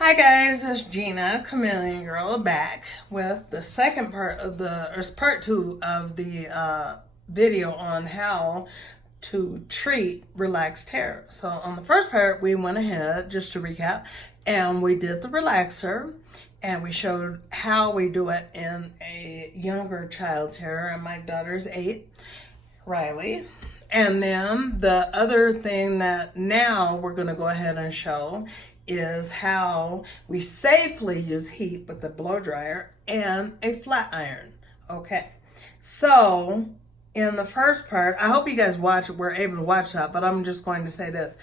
Hi guys, it's Gina, Chameleon Girl, back with the second part of part two of the video on how to treat relaxed hair. So on the first part, we went ahead, just to recap, and we did the relaxer, and we showed how we do it in a younger child's hair, and my daughter's 8, Riley. And then the other thing that now we're going to go ahead and show is how we safely use heat with the blow dryer and a flat iron. Okay, so in the first part, I hope you guys were able to watch that, but I'm just going to say this.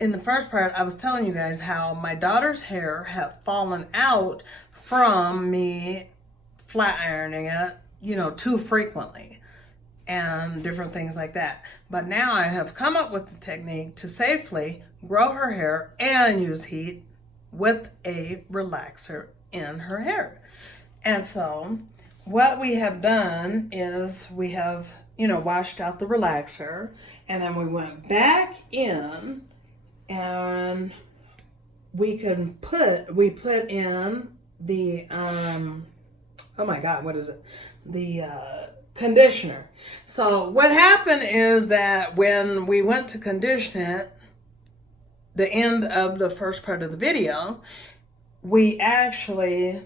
In the first part, I was telling you guys how my daughter's hair had fallen out from me flat ironing it, too frequently and different things like that. But now I have come up with the technique to safely grow her hair and use heat with a relaxer in her hair. And so what we have done is we have, washed out the relaxer, and then we went back in and we put in the, oh my God, what is it? The, conditioner. So what happened is that when we went to condition it, the end of the first part of the video, we actually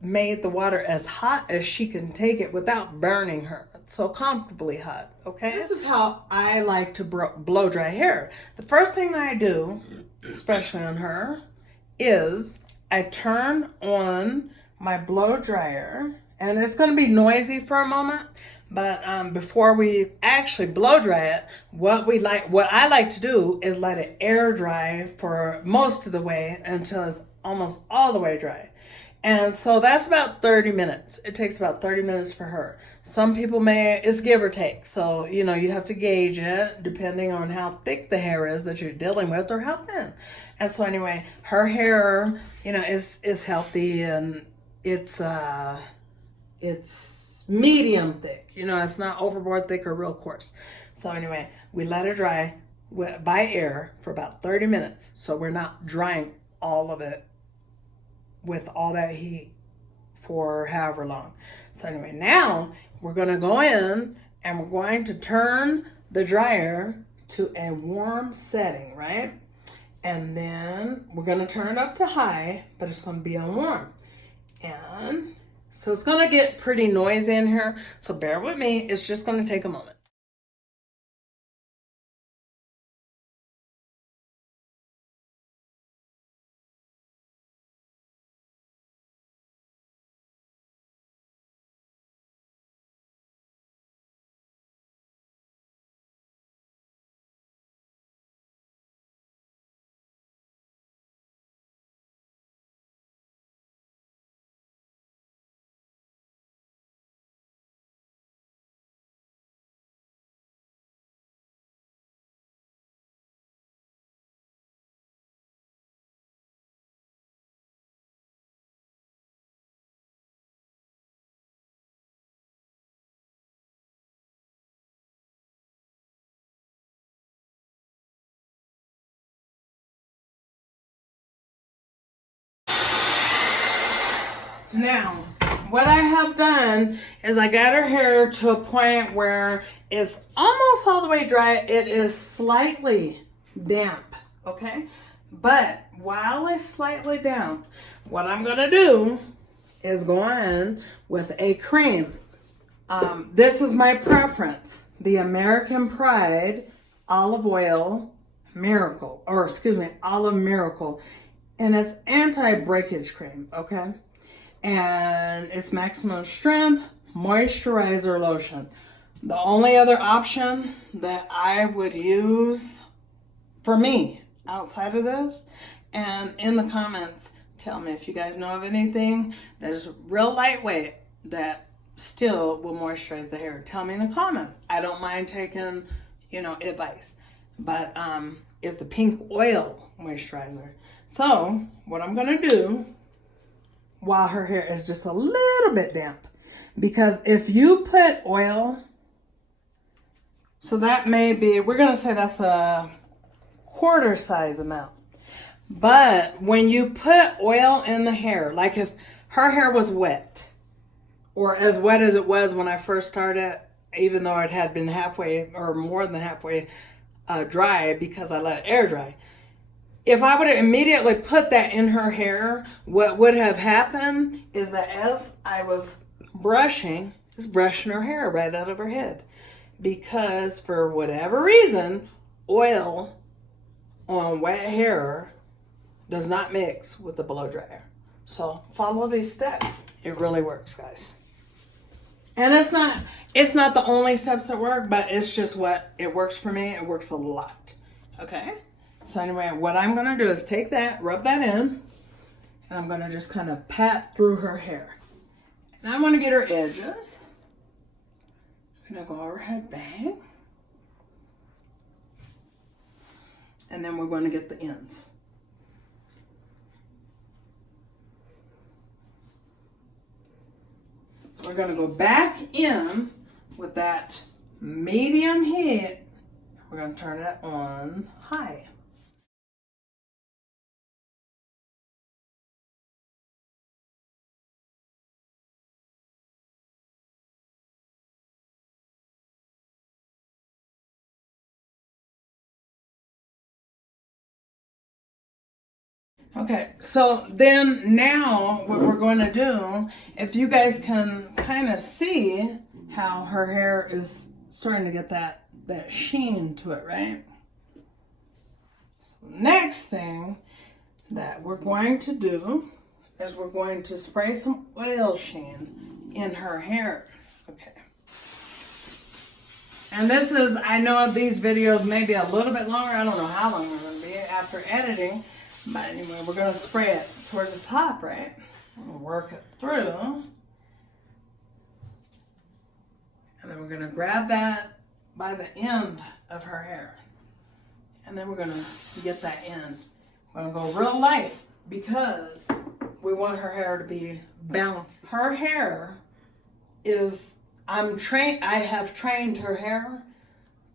made the water as hot as she can take it without burning her. So comfortably hot, okay? This is how I like to blow dry hair. The first thing I do, especially on her, is I turn on my blow dryer. And it's going to be noisy for a moment, but before we actually blow dry it, what I like to do is let it air dry for most of the way until it's almost all the way dry. And so that's about 30 minutes. It takes about 30 minutes for her. Some people it's give or take. So, you have to gauge it depending on how thick the hair is that you're dealing with or how thin. And so anyway, her hair, is healthy, and it's medium thick, it's not overboard thick or real coarse. So anyway, we let it dry by air for about 30 minutes. So we're not drying all of it with all that heat for however long. So anyway, now we're going to go in and we're going to turn the dryer to a warm setting, right? And then we're going to turn it up to high, but it's going to be on warm. And so it's going to get pretty noisy in here, so bear with me. It's just going to take a moment. Now, what I have done is I got her hair to a point where it's almost all the way dry. It is slightly damp, okay? But while it's slightly damp, what I'm going to do is go in with a cream. This is my preference, the American Pride Olive Oil Miracle, Olive Miracle, and it's anti-breakage cream, okay? And it's maximum strength moisturizer lotion. The only other option that I would use for me outside of this, and in the comments, tell me if you guys know of anything that is real lightweight that still will moisturize the hair. Tell me in the comments. I don't mind taking, advice. But it's the pink oil moisturizer. So what I'm going to do while her hair is just a little bit damp, because if you put oil, so that may be, we're going to say that's a quarter size amount. But when you put oil in the hair, like if her hair was wet, or as wet as it was when I first started, even though it had been halfway or more than halfway dry because I let it air dry. If I would have immediately put that in her hair, what would have happened is that as I was brushing, just brushing her hair right out of her head. Because for whatever reason, oil on wet hair does not mix with the blow dryer. So follow these steps. It really works, guys. And it's not the only steps that work, but it's just what it works for me. It works a lot. Okay? So anyway, what I'm going to do is take that, rub that in, and I'm going to just kind of pat through her hair. And I want to get her edges. I'm going to go overhead bang. And then we're going to get the ends. So we're going to go back in with that medium heat. We're going to turn it on high. Okay, so then now what we're going to do, if you guys can kind of see how her hair is starting to get that sheen to it, right? So next thing that we're going to do is we're going to spray some oil sheen in her hair. Okay. And this is, I know these videos may be a little bit longer. I don't know how long they're going to be after editing. But anyway, we're going to spray it towards the top, right? We'll work it through. And then we're going to grab that by the end of her hair. And then we're going to get that end. We're going to go real light because we want her hair to be balanced. Her hair is, I have trained her hair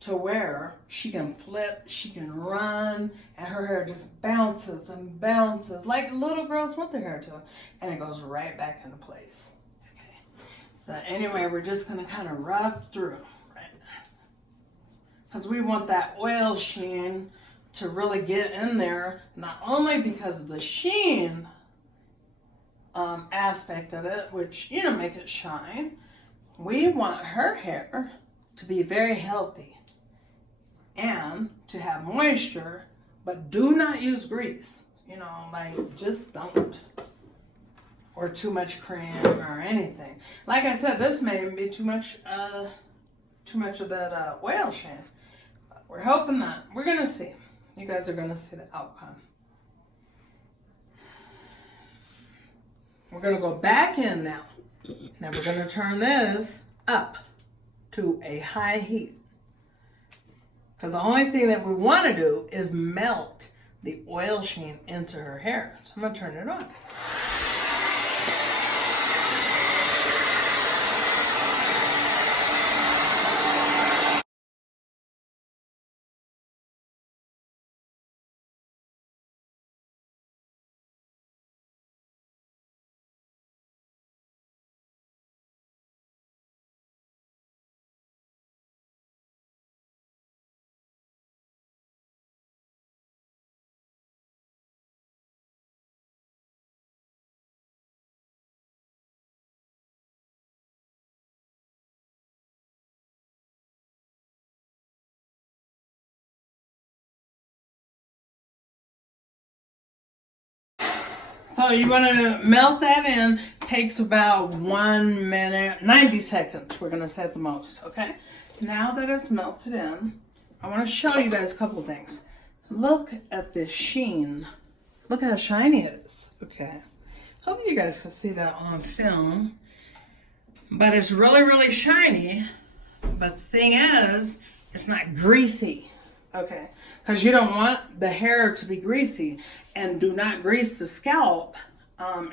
to where she can flip, she can run, and her hair just bounces and bounces like little girls want their hair to, and it goes right back into place. Okay. So anyway, we're just going to kind of rub through, right? Because we want that oil sheen to really get in there, not only because of the sheen aspect of it, which, you know, make it shine. We want her hair to be very healthy and to have moisture, but do not use grease. You know, like, just don't. Or too much cream or anything. Like I said, this may be too much of that oil sheen. But we're hoping not. We're going to see. You guys are going to see the outcome. We're going to go back in now. Now we're going to turn this up to a high heat. Because the only thing that we want to do is melt the oil sheen into her hair. So I'm going to turn it on. So you want to melt that in. Takes about 1 minute, 90 seconds. We're going to say at the most, okay? Now that it's melted in, I want to show you guys a couple of things. Look at this sheen. Look how shiny it is, okay? Hope you guys can see that on film. But it's really, really shiny. But the thing is, it's not greasy. Okay, because you don't want the hair to be greasy, and do not grease the scalp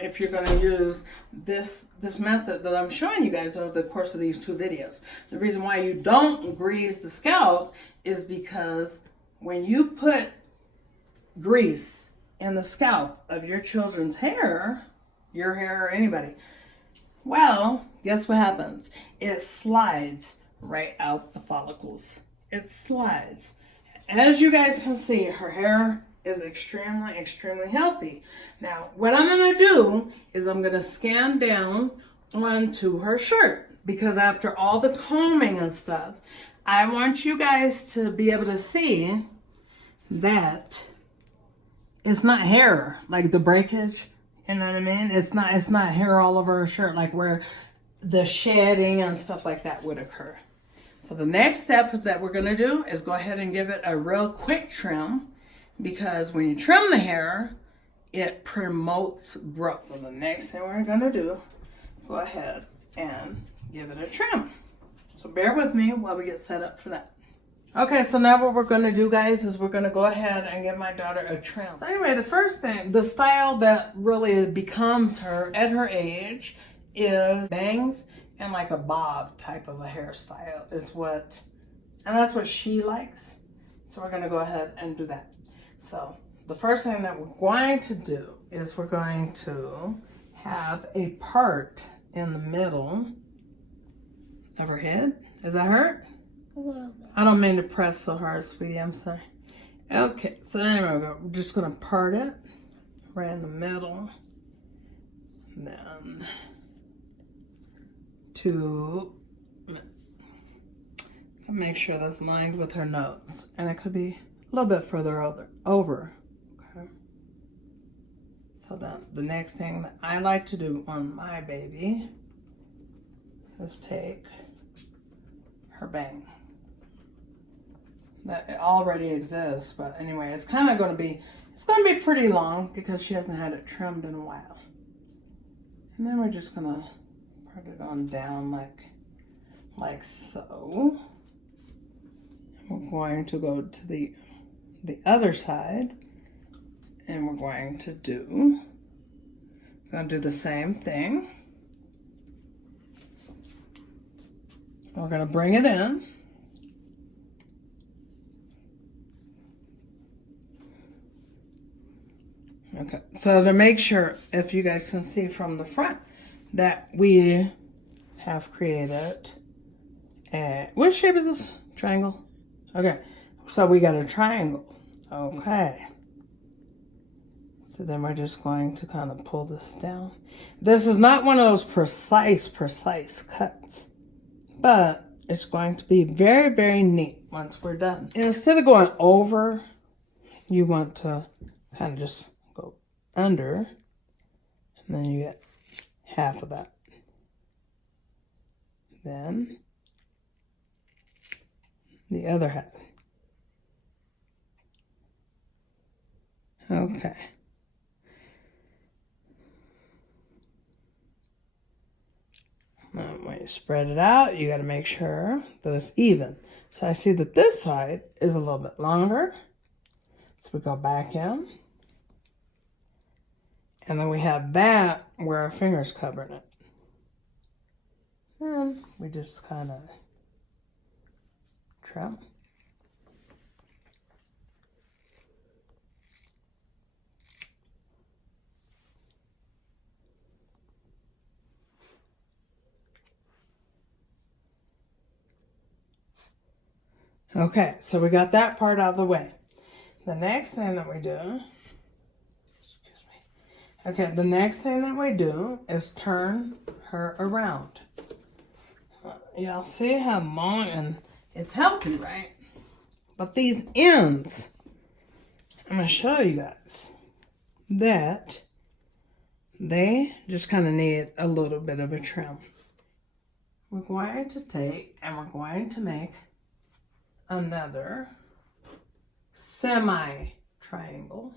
if you're going to use this method that I'm showing you guys over the course of these 2 videos. The reason why you don't grease the scalp is because when you put grease in the scalp of your children's hair, your hair or anybody, well, guess what happens? It slides right out the follicles. It slides. As you guys can see, her hair is extremely, extremely healthy. Now, what I'm going to do is I'm going to scan down onto her shirt, because after all the combing and stuff, I want you guys to be able to see that it's not hair, like the breakage, you know what I mean? It's not hair all over her shirt, like where the shedding and stuff like that would occur. So the next step that we're going to do is go ahead and give it a real quick trim, because when you trim the hair, it promotes growth. So the next thing we're going to do, go ahead and give it a trim. So bear with me while we get set up for that. Okay, so now what we're going to do, guys, is we're going to go ahead and give my daughter a trim. So anyway, the first thing, the style that really becomes her at her age is bangs and like a bob type of a hairstyle is what, and that's what she likes. So we're going to go ahead and do that. So the first thing that we're going to do is we're going to have a part in the middle of her head. Does that hurt? A little bit. I don't mean to press so hard, sweetie. I'm sorry. Okay, so anyway, we're just going to part it right in the middle. Then to make sure that's lined with her nose. And it could be a little bit further over. Okay. So then the next thing that I like to do on my baby is take her bang. That it already exists, but anyway, it's kind of going to be, it's going to be pretty long because she hasn't had it trimmed in a while. And then we're just going to put it on down like so. We're going to go to the other side, and we're going to do the same thing. We're going to bring it in. Okay, so to make sure, if you guys can see from the front, that we have created what shape is this? Triangle? Okay, so we got a triangle. Okay. So then we're just going to kind of pull this down. This is not one of those precise cuts, but it's going to be very, very neat once we're done. And instead of going over, you want to kind of just go under, and then you get half of that. Then the other half. Okay. Now, when you spread it out, you got to make sure that it's even. So I see that this side is a little bit longer. So we go back in. And then we have that where our finger's covering it. And we just kind of trim. Okay, so we got that part out of the way. The next thing that we do, the next thing that we do is turn her around. Y'all see how long, and it's healthy, right? But these ends, I'm going to show you guys that they just kind of need a little bit of a trim. We're going to take and we're going to make another semi-triangle.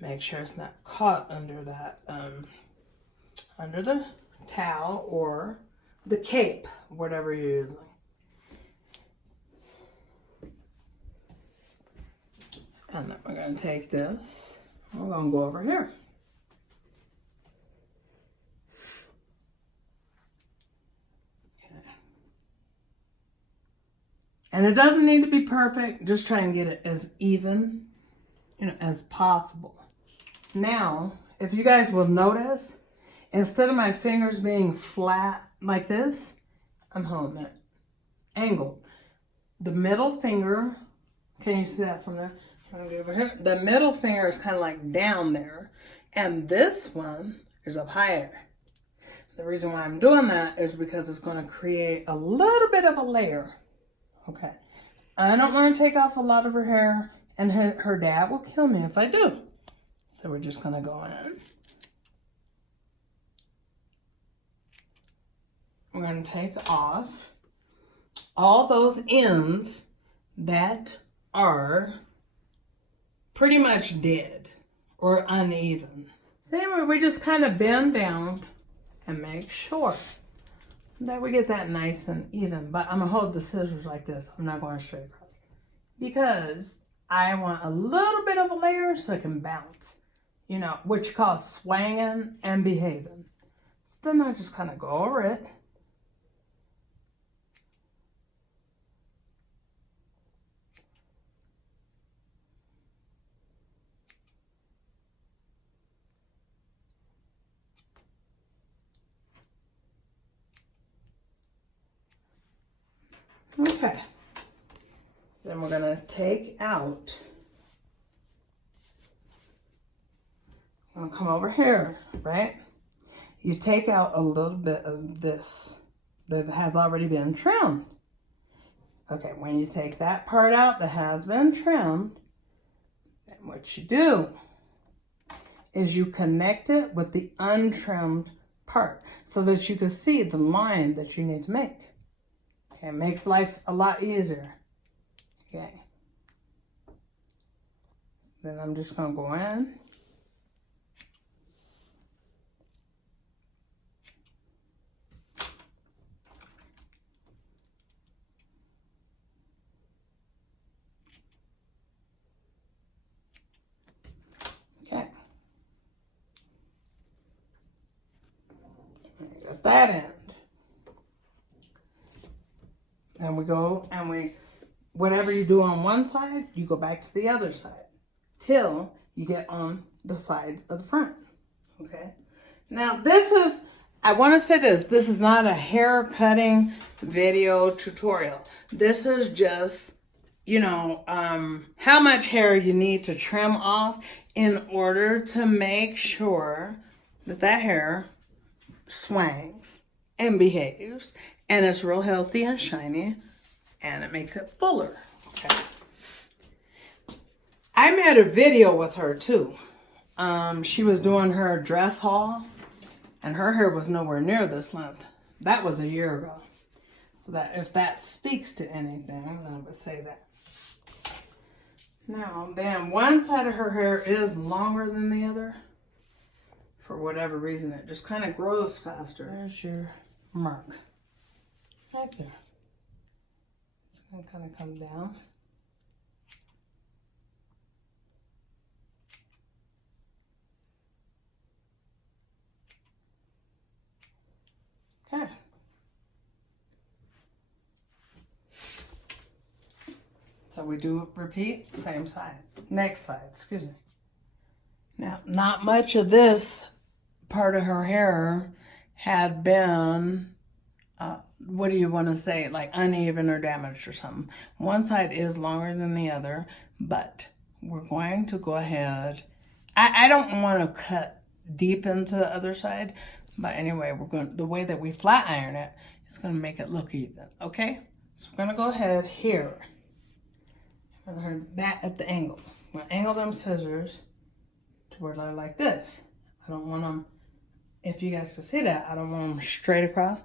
Make sure it's not caught under that, under the towel or the cape, whatever you're using. And then we're going to take this, we're going to go over here. And it doesn't need to be perfect. Just try and get it as even, as possible. Now, if you guys will notice, instead of my fingers being flat like this, I'm holding it angled. The middle finger, can you see that from there? Over here. The middle finger is kind of like down there, and this one is up higher. The reason why I'm doing that is because it's going to create a little bit of a layer. Okay. I don't want to take off a lot of her hair, and her dad will kill me if I do. So we're just going to go in. We're going to take off all those ends that are pretty much dead or uneven. So anyway, we just kind of bend down and make sure that we get that nice and even. But I'm going to hold the scissors like this. I'm not going straight across. Because I want a little bit of a layer so it can bounce. You know, what you call swanging and behaving. So then I just kind of go over it. Okay, then we're going to take out, I'm going to come over here, right? You take out a little bit of this that has already been trimmed. Okay, when you take that part out that has been trimmed, then what you do is you connect it with the untrimmed part so that you can see the line that you need to make. Okay, it makes life a lot easier. Okay. Then I'm just going to go in. Okay. At that end. And we go and whatever you do on one side, you go back to the other side till you get on the side of the front. Okay. Now I want to say this is not a hair cutting video tutorial. This is just, how much hair you need to trim off in order to make sure that hair swangs and behaves and it's real healthy and shiny and it makes it fuller. Okay. I made a video with her too. She was doing her dress haul and her hair was nowhere near this length. That was a year ago. So that if that speaks to anything, I would say that. Now, then one side of her hair is longer than the other. For whatever reason, it just kind of grows faster. There's your mark. Right there. It's going to kind of come down. Okay. So we do repeat, same side. Next side, excuse me. Now, not much of this part of her hair had been, what do you want to say, like uneven or damaged or something. One side is longer than the other, but we're going to go ahead. I don't want to cut deep into the other side, but anyway, the way that we flat iron it, it's going to make it look even, okay? So we're going to go ahead here. That at the angle. I'm going to angle them scissors to where they're like this. I don't want them, if you guys can see that, I don't want them straight across.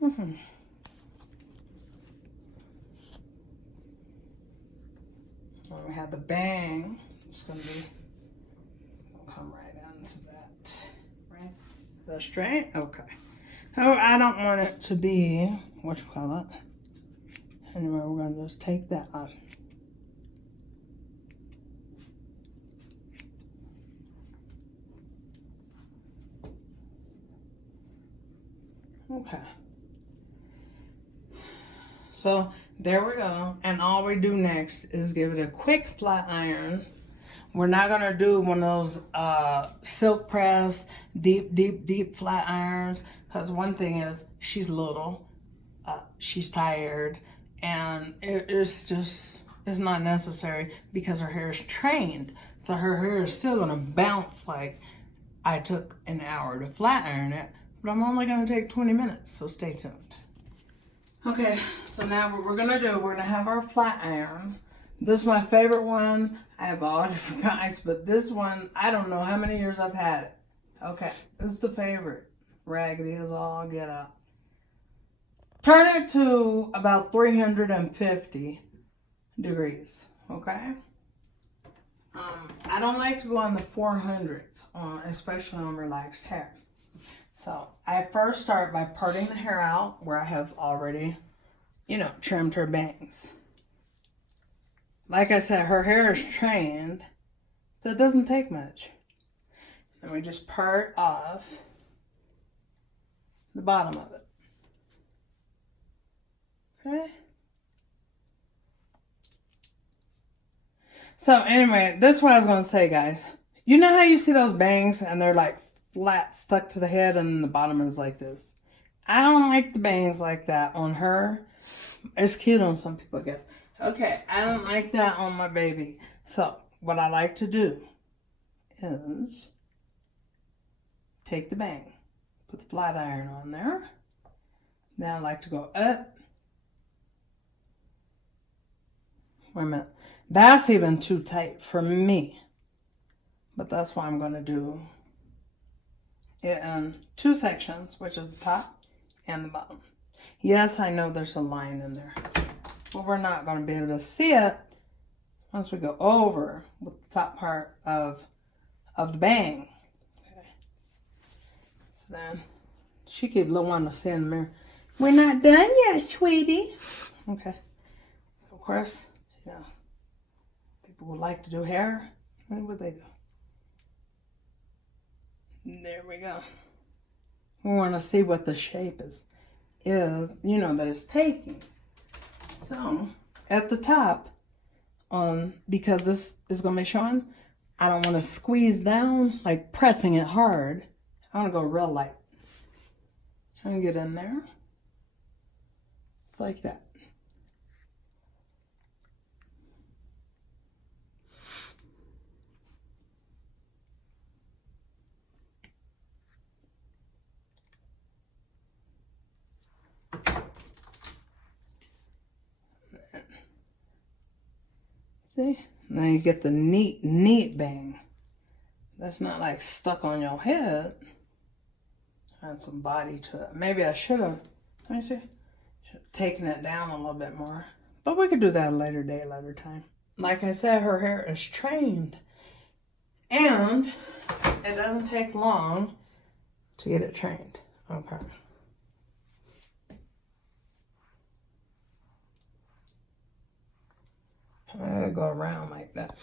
When we have the bang, it's going to come right into that. Right? The straight? Okay. Oh, I don't want it to be, what you call it? Anyway, we're going to just take that off. Okay. So There we go. And all we do next is give it a quick flat iron. We're not going to do one of those silk press, deep flat irons. Because one thing is, she's little, she's tired, and it's not necessary because her hair is trained. So her hair is still going to bounce like I took an hour to flat iron it. But I'm only going to take 20 minutes, so stay tuned. Okay, so now what we're going to do, we're going to have our flat iron. This is my favorite one. I have all different kinds, but this one, I don't know how many years I've had it. Okay, this is the favorite. Raggedy as all get up. Turn it to about 350 degrees, okay? I don't like to go on the 400s, especially on relaxed hair. So I first start by parting the hair out where I have already, trimmed her bangs. Like I said, her hair is trained, so it doesn't take much. And we just part off the bottom of it. Okay? So anyway, this is what I was going to say, guys. You know how you see those bangs and they're like flat stuck to the head and the bottom is like this? I don't like the bangs like that on her. It's cute on some people, I guess. Okay, I don't like that on my baby. So what I like to do is take the bang, put the flat iron on there. Then I like to go up. Wait a minute. That's even too tight for me. But that's why I'm going to do it in two sections, which is the top and the bottom. Yes, I know there's a line in there. But we're not going to be able to see it once we go over with the top part of the bang. Okay. So then she could want to see in the mirror. We're not done yet, sweetie. Okay. Of course, people would like to do hair. Look what they do. There we go. We want to see what the shape is that it's taking. So at the top, because this is going to be showing, I don't want to squeeze down, like pressing it hard. I want to go real light. I'm going to get in there. It's like that. See? Now you get the neat bang. That's not like stuck on your head. Add some body to it. Maybe I should have, let me see, should have taken it down a little bit more. But we could do that a later day, later time. Like I said, her hair is trained. And it doesn't take long to get it trained. Okay. Go around like that.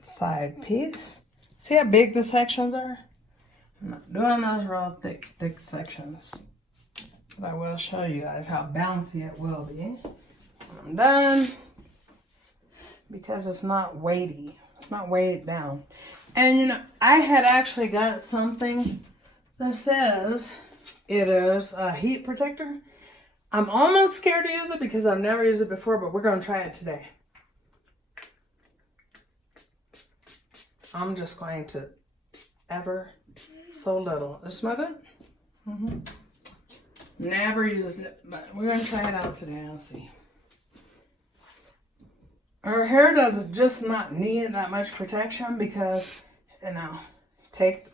Side piece. See how big the sections are? I'm not doing those real thick sections. But I will show you guys how bouncy it will be. I'm done. Because it's not weighty. It's not weighed down. And I had actually got something that says it is a heat protector. I'm almost scared to use it because I've never used it before, but we're going to try it today. I'm just going to ever so little. Does it smell good? Mm-hmm. Never used it, but we're going to try it out today. I'll see. Her hair doesn't just not need that much protection because,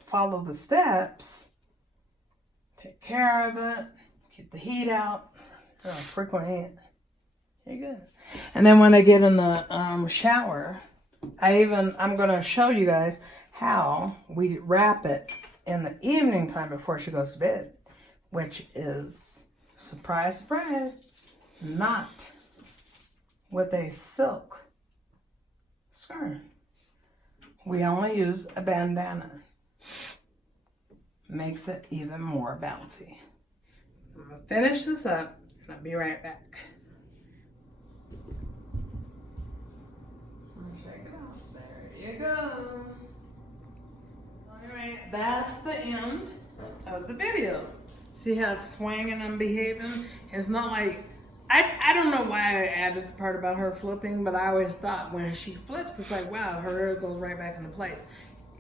follow the steps, take care of it, keep the heat out. Frequent heat. You're good. And then when I get in the shower, I'm going to show you guys how we wrap it in the evening time before she goes to bed, which is, surprise, surprise, not with a silk skirt. We only use a bandana. Makes it even more bouncy. I'm going to finish this up And I'll be right back. Shake it off. There you go. Alright, that's the end of the video. See how it's swinging and behaving? It's not like, I don't know why I added the part about her flipping, but I always thought when she flips, it's like, wow, her hair goes right back into place.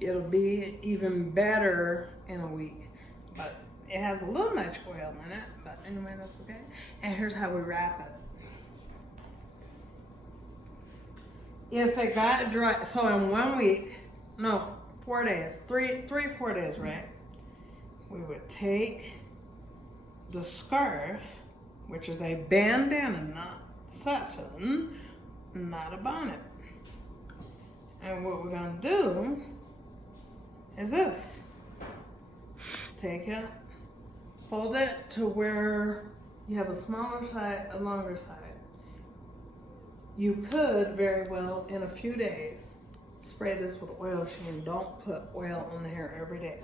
It'll be even better in a week. But it has a little much oil in it, but anyway, that's okay. And here's how we wrap it. If it got dry, so in 1 week, no, 4 days, 4 days, right? We would take the scarf, which is a bandana, not satin, not a bonnet. And what we're gonna do is this. Take it, fold it to where you have a smaller side, a longer side. You could very well, in a few days, spray this with oil sheen. Don't put oil on the hair every day.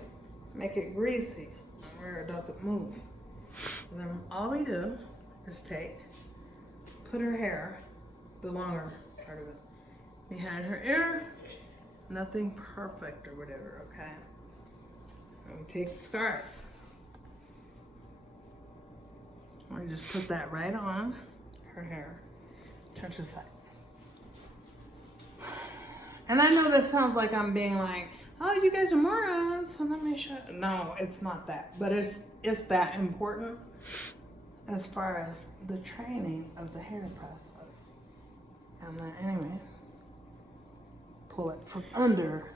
Make it greasy where it doesn't move. So then all we do is put her hair, the longer part of it, behind her ear. Nothing perfect or whatever, okay? And we take the scarf. We just put that right on her hair. Turn to the side. And I know this sounds like I'm being like, oh, you guys are morons, so let me show. No, it's not that. But it's that important as far as the training of the hair process. And then anyway, pull it from under,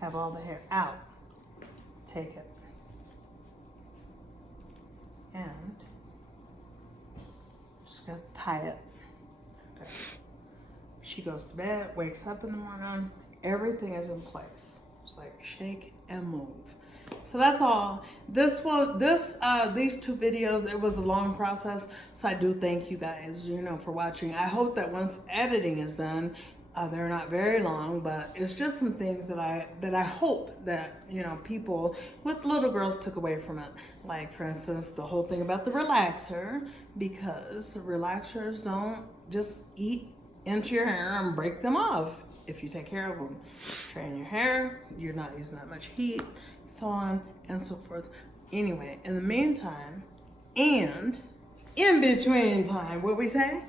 have all the hair out, take it, and just gonna tie it. Okay. She goes to bed, wakes up in the morning, everything is in place. It's like shake and move. So that's all. These 2 videos, it was a long process. So I do thank you guys, for watching. I hope that once editing is done, they're not very long, but it's just some things that I hope that, people with little girls took away from it. Like, for instance, the whole thing about the relaxer, because relaxers don't just eat into your hair and break them off if you take care of them. Train your hair, you're not using that much heat, so on and so forth. Anyway, in the meantime, and in between time, what we say?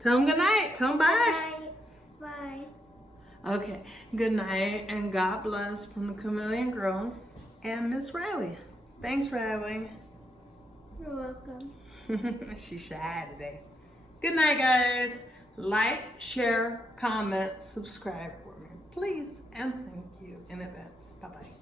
Tell them good night. Tell them bye. Bye. Okay, good night and God bless from the Chameleon Girl and Miss Riley. Thanks, Riley. You're welcome. She's shy today. Good night, guys. Like, share, comment, subscribe for me, please, and thank you in advance. Bye-bye.